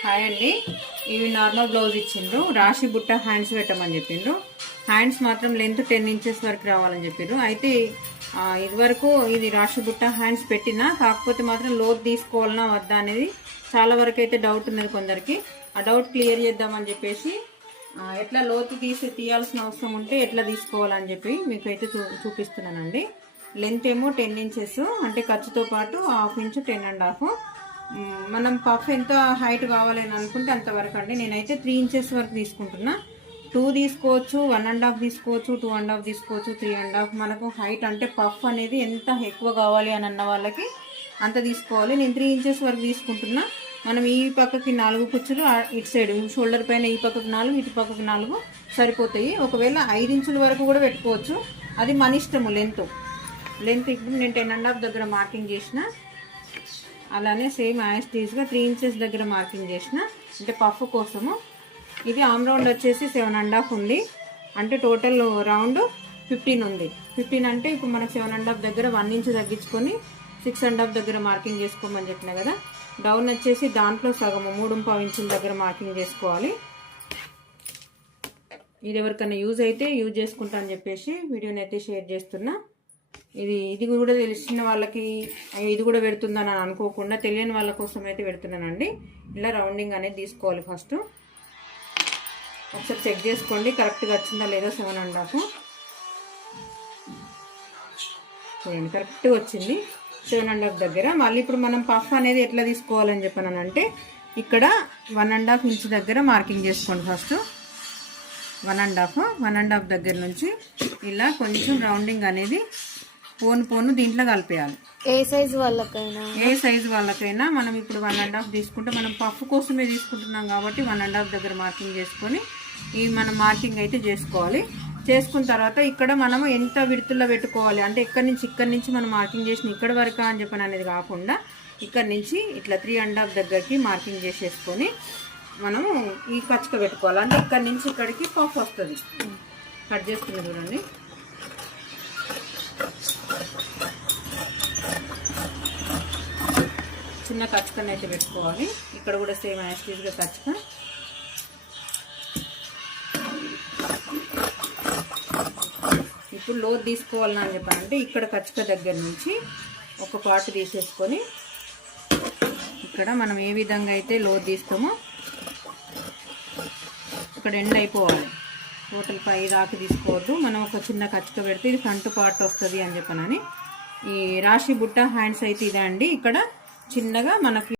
Hi అండి. ఇవి normal blouse ఇచ్చిండ్రు, రాశి బుట్ట హ్యాండ్స్ పెట్టమని చెప్పిండ్రు. హ్యాండ్స్ మాత్రం లెంత్ 10 ఇంచెస్ వరకు రావాలని చెప్పిండ్రు. అయితే ఇదివరకు ఇది రాశి బుట్ట హ్యాండ్స్ పెట్టినా, కాకపోతే మాత్రం లోతు తీసుకోవాలన్నా వద్దా అనేది చాలా వరకు అయితే డౌట్ ఉన్నది కొందరికి. ఆ డౌట్ క్లియర్ చేద్దామని చెప్పేసి ఎట్లా లోతు తీయాల్సిన అవసరం ఉంటే ఎట్లా తీసుకోవాలని చెప్పి మీకైతే చూపిస్తున్నానండి. లెంత్ ఏమో 10 ఇంచెస్, అంటే ఖర్చుతో పాటు 1/2 ఇంచు 10.5. మనం పఫ్ ఎంత హైట్ కావాలని అనుకుంటే అంతవరకు అండి. నేనైతే 3 ఇంచెస్ వరకు తీసుకుంటున్నా. 2 తీసుకోవచ్చు, 1.5 తీసుకోవచ్చు, 2.5 తీసుకోవచ్చు, 3.5. మనకు హైట్ అంటే పఫ్ అనేది ఎంత ఎక్కువ కావాలి అని అన్న వాళ్ళకి అంత తీసుకోవాలి. నేను 3 ఇంచెస్ వరకు తీసుకుంటున్నా. మనం ఈ పక్కకి 4 కుచ్చులు, ఇటు సైడ్ షోల్డర్ పైన ఈ పక్కకి 4, ఇటు పక్కకి 4 సరిపోతాయి. ఒకవేళ 5 ఇంచుల వరకు కూడా పెట్టుకోవచ్చు, అది మన ఇష్టము. లెంత్ ఇప్పుడు నేను 10.5 దగ్గర మార్కింగ్ చేసిన, అలానే సేమ్ యాస్టీస్గా 3 ఇంచెస్ దగ్గర మార్కింగ్ చేసిన, అంటే పఫ్ కోసము. ఇది ఆమ్ రౌండ్ వచ్చేసి 7.5 ఉంది, అంటే టోటల్ రౌండ్ 15 ఉంది. 15 అంటే ఇప్పుడు మనకు 7.5 దగ్గర 1 ఇంచ్ తగ్గించుకొని 6.5 దగ్గర మార్కింగ్ చేసుకోమని చెప్పిన కదా. డౌన్ వచ్చేసి దాంట్లో సగము 3.5 ఇంచుల దగ్గర మార్కింగ్ చేసుకోవాలి. ఇది ఎవరికైనా యూజ్ అయితే యూజ్ చేసుకుంటా అని చెప్పేసి వీడియోని అయితే షేర్ చేస్తున్నా. ఇది కూడా తెలిసిన వాళ్ళకి ఇది కూడా పెడుతుందని అనుకోకుండా తెలియని వాళ్ళ కోసం అయితే పెడుతున్నానండి. ఇలా రౌండింగ్ అనేది తీసుకోవాలి. ఫస్ట్ ఒకసారి చెక్ చేసుకోండి కరెక్ట్గా వచ్చిందా లేదా. 7.5 చూడండి, కరెక్ట్గా వచ్చింది 7.5 దగ్గర. మళ్ళీ ఇప్పుడు మనం పఫ్ అనేది ఎట్లా తీసుకోవాలని చెప్పానంటే, ఇక్కడ 1.5 ఇంచ్ దగ్గర మార్కింగ్ చేసుకోండి. ఫస్ట్ 1.5 దగ్గర నుంచి ఇలా కొంచెం రౌండింగ్ అనేది పోను దీంట్లో కలిపేయాలి. ఏ సైజు వాళ్ళకైనా మనం ఇప్పుడు 1.5 తీసుకుంటే, మనం పఫ్ కోసమే తీసుకుంటున్నాం కాబట్టి 1.5 దగ్గర మార్కింగ్ చేసుకొని ఈ మనం మార్కింగ్ అయితే చేసుకోవాలి. చేసుకున్న తర్వాత ఇక్కడ మనము ఎంత విడుతుల్లో పెట్టుకోవాలి అంటే, ఇక్కడి నుంచి మనం మార్కింగ్ చేసిన ఇక్కడ వరకు అని చెప్పని అనేది కాకుండా, ఇక్కడ నుంచి ఇట్లా 3.5 దగ్గరికి మార్కింగ్ చేసేసుకొని మనము ఈ కచ్చుక పెట్టుకోవాలి. అంటే ఇక్కడి నుంచి ఇక్కడికి పఫ్ వస్తుంది. కట్ చేసుకుని చూడండి. చిన్న కచ్చుకని అయితే పెట్టుకోవాలి. ఇక్కడ కూడా సేమ్ యాస్టీస్గా కచ్చుక. ఇప్పుడు లోతు తీసుకోవాలని అని చెప్పాలంటే, ఇక్కడ కచ్చుక దగ్గర నుంచి ఒక పార్ట్ తీసేసుకొని ఇక్కడ మనం ఏ విధంగా అయితే లోతు తీస్తామో ఇక్కడ ఎండ్ అయిపోవాలి. టోటల్ 5 దాకా తీసుకోవద్దు. మనం ఒక చిన్న కచ్చుక పెడితే ఇది ఫ్రంట్ పార్ట్ వస్తుంది అని చెప్పనని. ఈ రాశి బుట్ట హ్యాండ్స్ అయితే ఇదే అండి. ఇక్కడ చిన్నగా మనకి